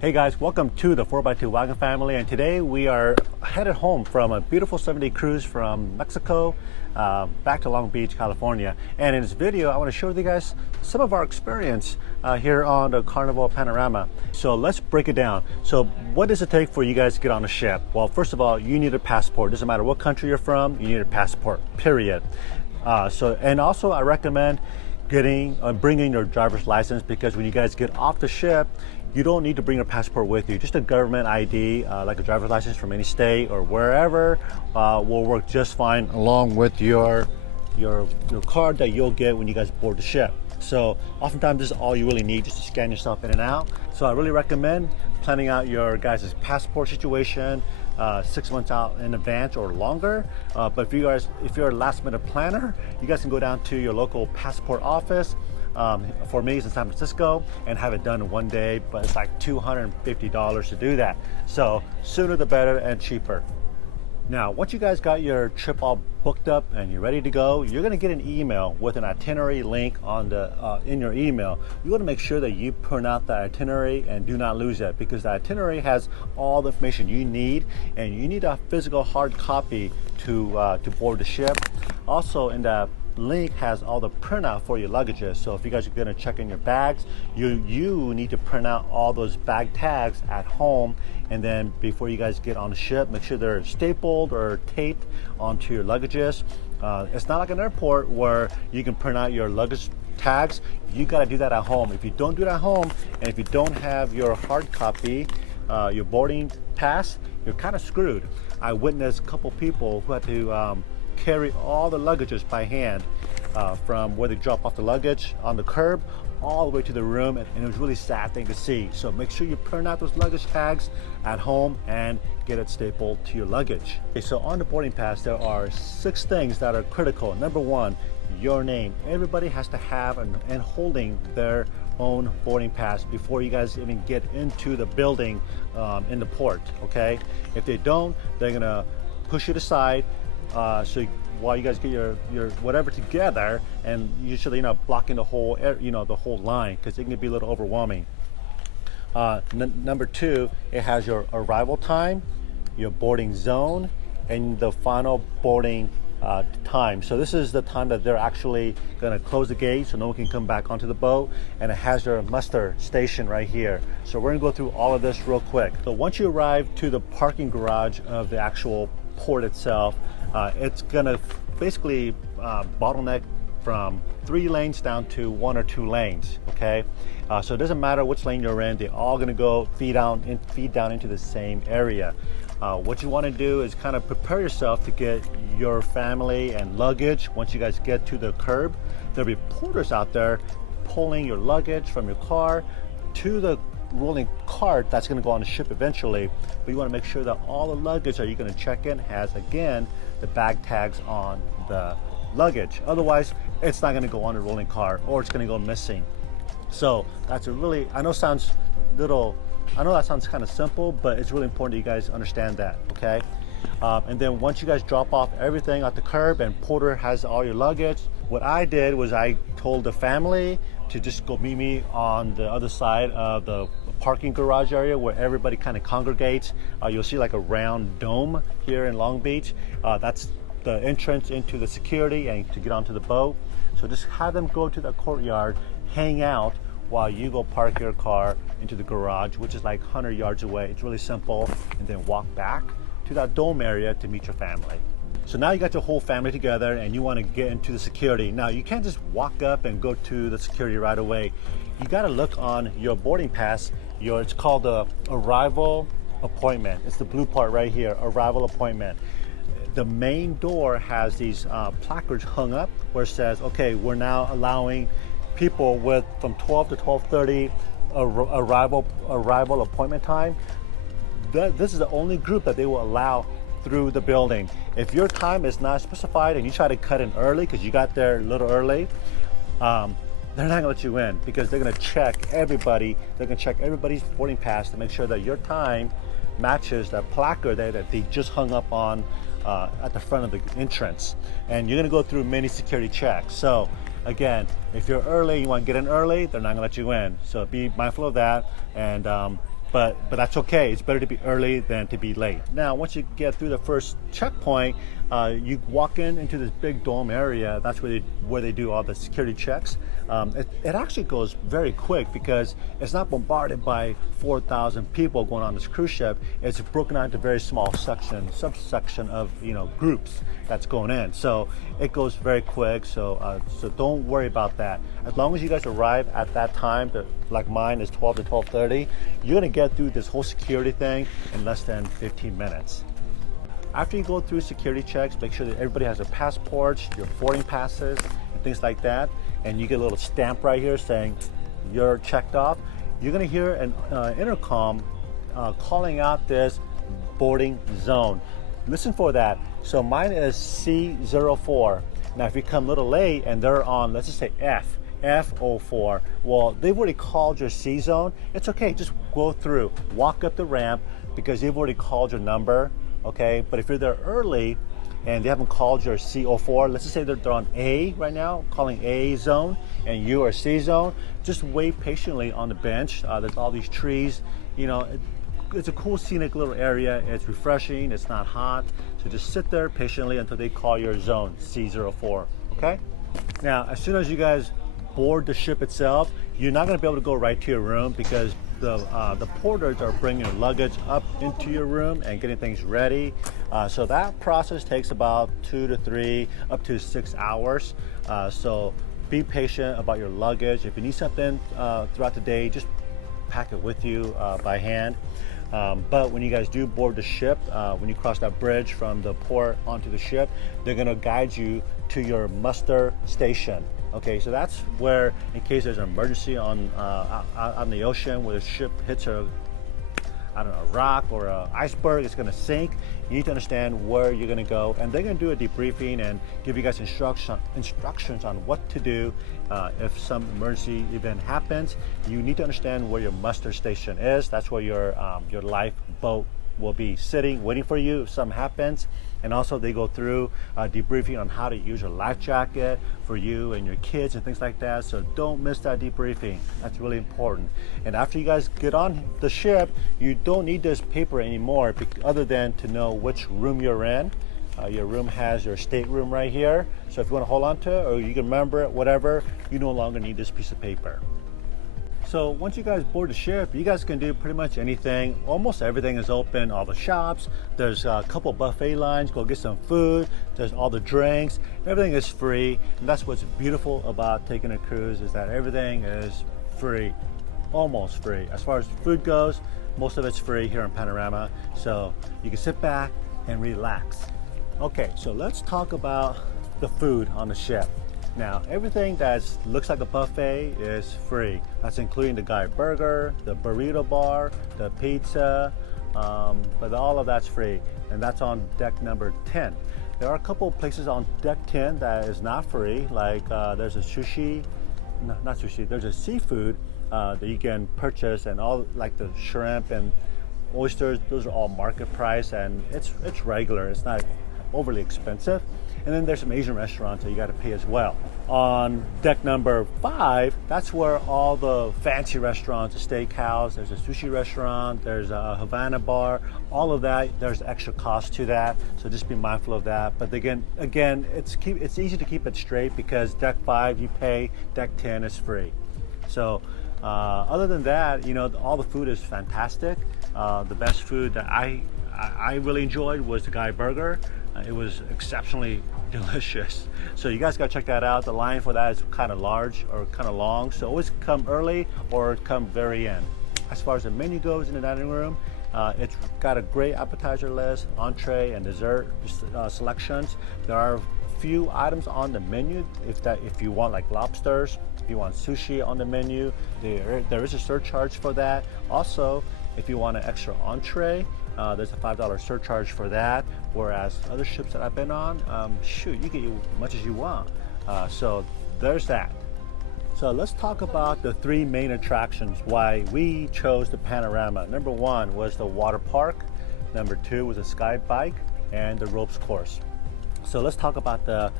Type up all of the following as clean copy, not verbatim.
Hey guys, welcome to the 4x2 Wagon family, and today we are headed home from a beautiful 7-day cruise from Mexico back to Long Beach, California. And in this video, I want to share with you guys some of our experience here on the Carnival Panorama. So let's break it down. So what does it take for you guys to get on a ship? Well, first of all, you need a passport. Doesn't matter what country you're from, you need a passport, period. And also I recommend bringing your driver's license, because when you guys get off the ship, you don't need to bring your passport with you. Just a government ID, like a driver's license from any state or wherever, will work just fine, along with your card that you'll get when you guys board the ship. So oftentimes this is all you really need, just to scan yourself in and out. So I really recommend planning out your guys' passport situation 6 months out in advance or longer. But if you're a last minute planner, you guys can go down to your local passport office. For me, it's in San Francisco, and have it done in one day, but it's like $250 to do that. So sooner the better and cheaper. Now, once you guys got your trip all booked up and you're ready to go, you're gonna get an email with an itinerary link on in your email. You wanna make sure that you print out the itinerary and do not lose it, because the itinerary has all the information you need, and you need a physical hard copy to board the ship. Also, in the link has all the printout for your luggages. So if you guys are going to check in your bags, you need to print out all those bag tags at home, and then before you guys get on the ship, make sure they're stapled or taped onto your luggages. It's not like an airport where you can print out your luggage tags. You got to do that at home. If you don't do it at home, and if you don't have your hard copy, your boarding pass, you're kind of screwed. I witnessed a couple people who had to carry all the luggages by hand from where they drop off the luggage on the curb all the way to the room, and it was a really sad thing to see. So make sure you print out those luggage tags at home and get it stapled to your luggage. Okay, so on the boarding pass, there are 6 things that are critical. Number 1, your name. Everybody has to have and holding their own boarding pass before you guys even get into the building in the port, okay? If they don't, they're gonna push you aside. So while you guys get your whatever together, and usually you're not blocking the whole the whole line, because it can be a little overwhelming. Number 2, it has your arrival time, your boarding zone, and the final boarding time. So this is the time that they're actually going to close the gate so no one can come back onto the boat, and it has your muster station right here. So we're going to go through all of this real quick. So once you arrive to the parking garage of the actual port itself, it's gonna basically bottleneck from 3 lanes down to 1 or 2 lanes, okay? So it doesn't matter which lane you're in, they're all gonna go feed down into the same area. What you wanna do is kind of prepare yourself to get your family and luggage. Once you guys get to the curb, there'll be porters out there pulling your luggage from your car to the rolling cart that's going to go on the ship eventually. But you want to make sure that all the luggage that you're going to check in has, again, the bag tags on the luggage. Otherwise, it's not going to go on the rolling cart, or it's going to go missing. So that's a really, I know that sounds kind of simple, but it's really important that you guys understand that, okay? And then once you guys drop off everything at the curb and porter has all your luggage, what I did was I told the family to just go meet me on the other side of the parking garage area where everybody kind of congregates. You'll see like a round dome here in Long Beach. That's the entrance into the security and to get onto the boat. So just have them go to the courtyard, hang out while you go park your car into the garage, which is like 100 yards away. It's really simple. And then walk back to that dome area to meet your family. So now you got your whole family together and you want to get into the security. Now you can't just walk up and go to the security right away. You got to look on your boarding pass. It's called the arrival appointment. It's the blue part right here, arrival appointment. The main door has these placards hung up where it says, okay, we're now allowing people with from 12 to 12:30 arrival appointment time. This is the only group that they will allow through the building. If your time is not specified and you try to cut in early because you got there a little early, they're not gonna let you in, because they're gonna check everybody. They're gonna check everybody's boarding pass to make sure that your time matches that placard there that they just hung up on at the front of the entrance. And you're gonna go through many security checks. So again, if you're early, you want to get in early, they're not gonna let you in. So be mindful of that, and but that's okay. It's better to be early than to be late. Now, once you get through the first checkpoint, you walk into this big dome area. That's where they do all the security checks. It actually goes very quick because it's not bombarded by 4,000 people going on this cruise ship. It's broken out into very small subsection of groups that's going in. So it goes very quick. So don't worry about that. As long as you guys arrive at that time, like mine is 12 to 12:30, you're gonna get through this whole security thing in less than 15 minutes. After you go through security checks, make sure that everybody has their passports, your boarding passes, and things like that. And you get a little stamp right here saying you're checked off. You're gonna hear an intercom calling out this boarding zone. Listen for that. So mine is C04. Now if you come a little late and they're on, let's just say F04, well, they've already called your C zone. It's okay, just go through, walk up the ramp because they've already called your number, okay? But if you're there early and they haven't called your C04, let's just say they're on A right now, calling A zone, and you are C zone, just wait patiently on the bench. There's all these trees, it's a cool scenic little area. It's refreshing, it's not hot. So just sit there patiently until they call your zone, C04, okay? Now, as soon as you guys board the ship itself, you're not gonna be able to go right to your room because the porters are bringing your luggage up into your room and getting things ready. So that process takes about 2 to 3, up to 6 hours. So be patient about your luggage. If you need something throughout the day, just pack it with you by hand. But when you guys do board the ship, when you cross that bridge from the port onto the ship, they're gonna guide you to your muster station. Okay, so that's where, in case there's an emergency on the ocean where the ship hits a rock or an iceberg, it's gonna sink. You need to understand where you're gonna go, and they're gonna do a debriefing and give you guys instructions on what to do if some emergency event happens. You need to understand where your muster station is. That's where your lifeboat will be sitting, waiting for you if something happens. And also they go through debriefing on how to use your life jacket for you and your kids and things like that. So don't miss that debriefing. That's really important. And after you guys get on the ship, you don't need this paper anymore other than to know which room you're in. Your room has your stateroom right here. So if you want to hold on to it or you can remember it, whatever, you no longer need this piece of paper. So once you guys board the ship, you guys can do pretty much anything. Almost everything is open, all the shops. There's a couple buffet lines, go get some food. There's all the drinks. Everything is free. And that's what's beautiful about taking a cruise is that everything is free, almost free. As far as food goes, most of it's free here in Panorama. So you can sit back and relax. Okay, so let's talk about the food on the ship. Now, everything that looks like a buffet is free. That's including the guy burger, the burrito bar, the pizza, but all of that's free. And that's on deck number 10. There are a couple of places on deck 10 that is not free, like there's a sushi, no, not sushi, there's a seafood that you can purchase, and all like the shrimp and oysters, those are all market price, and it's regular, it's not overly expensive. And then there's some Asian restaurants that you got to pay as well. On deck number 5, that's where all the fancy restaurants, a steakhouse, there's a sushi restaurant, there's a Havana bar, all of that, there's extra cost to that. So just be mindful of that. But again, it's easy to keep it straight because deck 5 you pay, deck 10 is free. So other than that, all the food is fantastic. The best food that I really enjoyed was the Guy Burger. It was exceptionally delicious. So you guys gotta check that out. The line for that is kind of large or kind of long. So always come early or come very end. As far as the menu goes in the dining room, it's got a great appetizer list, entree and dessert selections. There are a few items on the menu if you want like lobsters, if you want sushi on the menu, there is a surcharge for that. Also, if you want an extra entree, there's a $5 surcharge for that, whereas other ships that I've been on, you get as much as you want. So there's that. So let's talk about the 3 main attractions why we chose the Panorama. Number 1 was the water park, number 2 was a sky bike, and the ropes course. So let's talk about the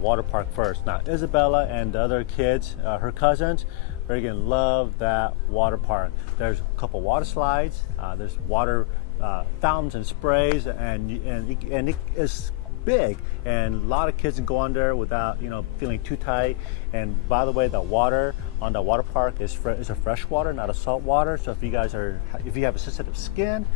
water park first. Now Isabella and the other kids, her cousins, You're gonna love that water park. There's a couple water slides, there's water fountains and sprays, and it is big, and a lot of kids can go under without feeling too tight. And by the way, the water on the water park is a fresh water, not a salt water. So if you have a sensitive skin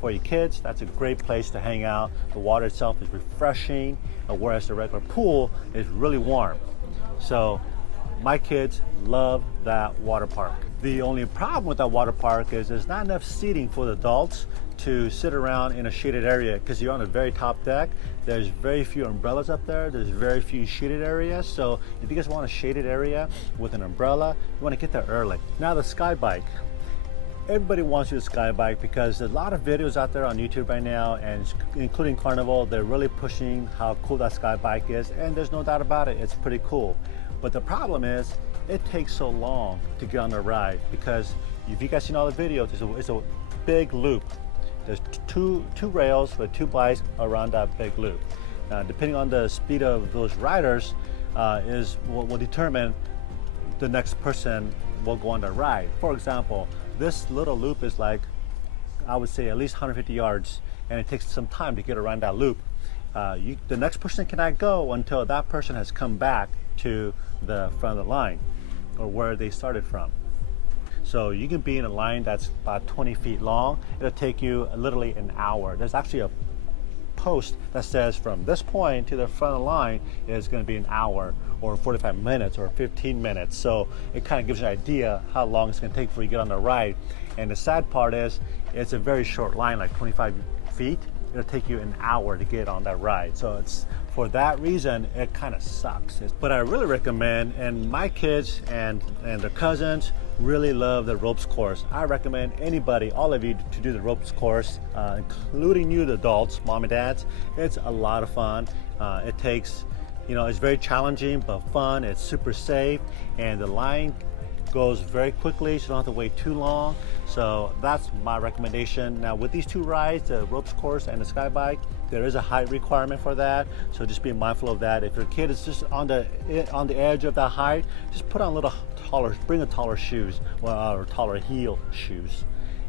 for your kids, that's a great place to hang out. The water itself is refreshing, whereas the regular pool is really warm. So my kids love that water park. The only problem with that water park is there's not enough seating for the adults to sit around in a shaded area, because you're on the very top deck. There's very few umbrellas up there. There's very few shaded areas. So if you guys want a shaded area with an umbrella, you want to get there early. Now the sky bike. Everybody wants to do a sky bike because there's a lot of videos out there on YouTube right now, and including Carnival, they're really pushing how cool that sky bike is, and there's no doubt about it, it's pretty cool. But the problem is it takes so long to get on the ride, because if you guys seen all the videos, it's a big loop. There's two rails with two bikes around that big loop. Depending on the speed of those riders will determine the next person will go on the ride. For example, this little loop is like, I would say, at least 150 yards, and it takes some time to get around that loop. The next person cannot go until that person has come back to the front of the line, or where they started from. So you can be in a line that's about 20 feet long. It'll take you literally an hour. There's actually a post that says from this point to the front of the line is going to be an hour, or 45 minutes, or 15 minutes. So it kind of gives you an idea how long it's going to take for you to get on the ride. And the sad part is it's a very short line, like 25 feet. It'll take you an hour to get on that ride. So it's, for that reason, it kind of sucks. But I really recommend, and my kids and their cousins really love the ropes course. I recommend anybody, all of you, to do the ropes course, including you, the adults, mom and dads. It's a lot of fun. It takes, it's very challenging but fun. It's super safe, and the line goes very quickly, so you don't have to wait too long. So that's my recommendation. Now with these two rides, the ropes course and the sky bike, there is a height requirement for that, so just be mindful of that. If your kid is just on the edge of that height, just put on a little taller, bring a taller shoes, or taller heel shoes,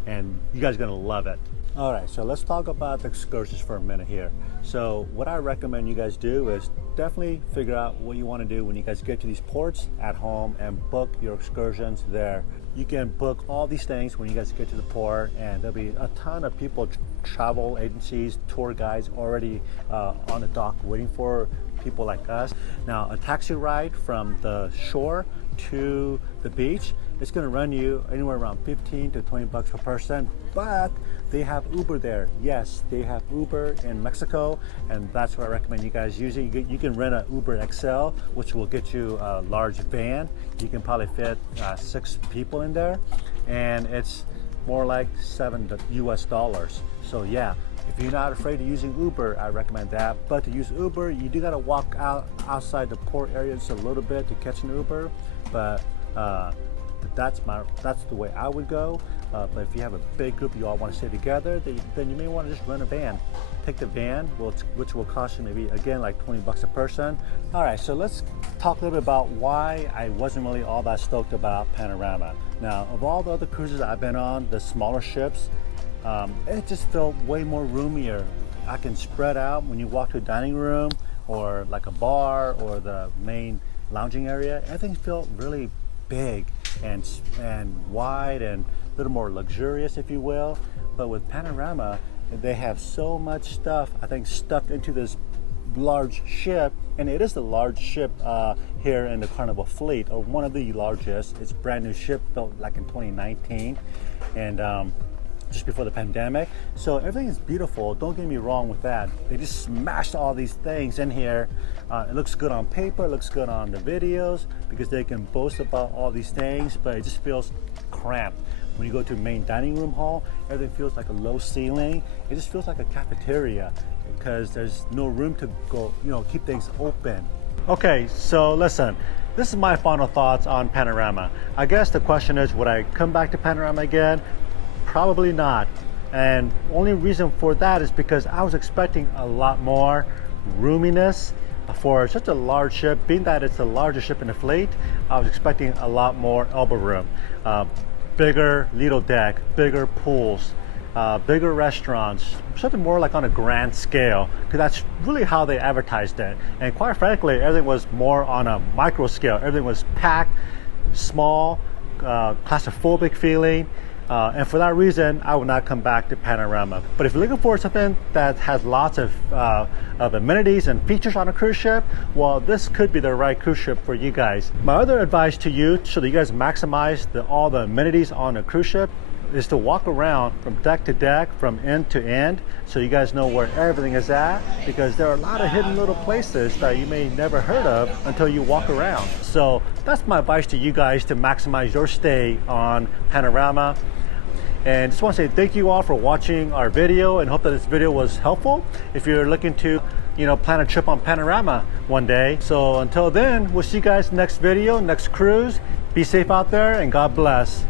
and you guys are gonna love it. All right, so let's talk about the excursions for a minute here. So what I recommend you guys do is definitely figure out what you want to do when you guys get to these ports at home, and book your excursions there. You can book all these things when you guys get to the port, and there'll be a ton of people, travel agencies, tour guides already on the dock waiting for people like us. Now a taxi ride from the shore to the beach, it's going to run you anywhere around 15 to 20 bucks per person, but they have Uber there. Yes, they have Uber in Mexico, and that's what I recommend you guys using. You can rent an Uber XL, which will get you a large van. You can probably fit 6 people in there, and it's more like $7 US. So yeah, if you're not afraid of using Uber, I recommend that. But to use Uber, you do gotta walk outside the port area just a little bit to catch an Uber, but that's the way I would go. But if you have a big group, you all want to stay together, then you may want to just rent a van. Take the van, which will cost you maybe, again, like 20 bucks a person. All right, so let's talk a little bit about why I wasn't really all that stoked about Panorama. Now, of all the other cruises I've been on, the smaller ships, it just felt way more roomier. I can spread out when you walk to a dining room, or like a bar, or the main lounging area. Everything felt really big and wide and a little more luxurious, if you will. But with Panorama, they have so much stuff, I think, stuffed into this large ship, and it is the large ship here in the Carnival fleet, or one of the largest. It's a brand new ship, built like in 2019, and just before the pandemic. So everything is beautiful, don't get me wrong with that. They just smashed all these things in here. It looks good on paper, it looks good on the videos, because they can boast about all these things, but it just feels cramped. When you go to a main dining room hall, everything feels like a low ceiling. It just feels like a cafeteria, because there's no room to go, keep things open. Okay, so listen, this is my final thoughts on Panorama. I guess the question is, would I come back to Panorama again? Probably not. And only reason for that is because I was expecting a lot more roominess. For such a large ship, being that it's the largest ship in the fleet, I was expecting a lot more elbow room. Bigger lido deck, bigger pools, bigger restaurants, something more like on a grand scale, because that's really how they advertised it. And quite frankly, everything was more on a micro scale. Everything was packed, small, claustrophobic feeling. And for that reason, I would not come back to Panorama. But if you're looking for something that has lots of amenities and features on a cruise ship, well, this could be the right cruise ship for you guys. My other advice to you, so that you guys maximize all the amenities on a cruise ship, is to walk around from deck to deck, from end to end, so you guys know where everything is at, because there are a lot of hidden little places that you may never heard of until you walk around. So that's my advice to you guys to maximize your stay on Panorama. And just want to say thank you all for watching our video, and hope that this video was helpful if you're looking to plan a trip on Panorama one day. So until then, we'll see you guys next video, next cruise. Be safe out there, and God bless.